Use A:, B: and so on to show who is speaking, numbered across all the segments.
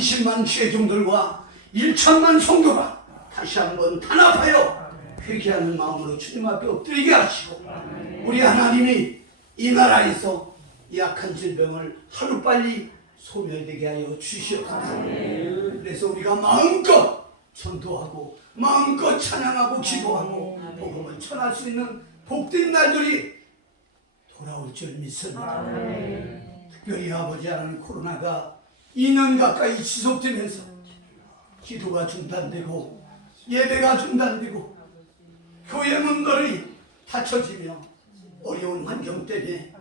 A: 20만 죄종들과 1천만 성도가 다시 한번 단합하여 회개하는 마음으로 주님 앞에 엎드리게 하시고 우리 하나님이 이 나라에서 약한 질병을 하루빨리 소멸되게 하여 주시옵소서 그래서 우리가 마음껏 전도하고 마음껏 찬양하고 기도하고 복음을 전할 수 있는 복된 날들이 돌아올 줄 믿습니다. 특별히 아버지 하나님 코로나가 2년 가까이 지속되면서 기도가 중단되고 예배가 중단되고 교회 문들이 닫혀지며 어려운 환경 때문에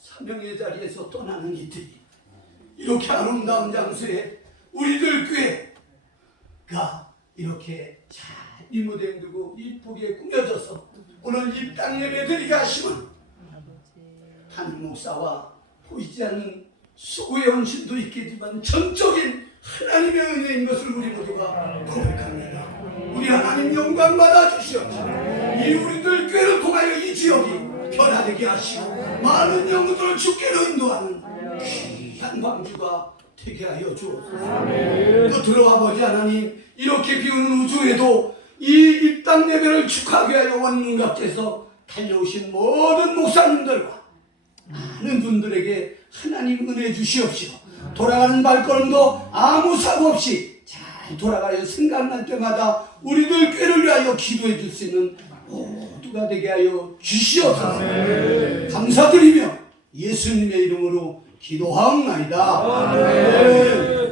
A: 사명의 자리에서 떠나는 이들이 이렇게 아름다운 장소에 우리들 교회가 이렇게 잘 이무댕들고 이쁘게 꾸며져서 오늘 입당 예배 드리게 하심은 한 목사와 보이지 않는 수고의 헌신도 있겠지만 전적인 하나님의 은혜인 것을 우리 모두가 고백합니다. 우리 하나님 영광 받아 주시옵소서. 이 우리들 교회를 통하여 이 지역이 변화되게 하시고 많은 영혼들을 주께로 인도하는 귀한 광주가 되게 하여 주옵소서. 끝으로 아버지 하나님 이렇게 비오는 우주에도 이 입당 예배를 축하하게 하여 원문각에서 달려오신 모든 목사님들과 많은 분들에게 하나님 은혜 주시옵시고 돌아가는 발걸음도 아무 사고 없이 잘 돌아가요 생각날 때마다 우리들 꾀를 위하여 기도해 줄 수 있는 모두가 되게 하여 주시옵소서. 감사드리며 예수님의 이름으로 기도하옵나이다. 아멘.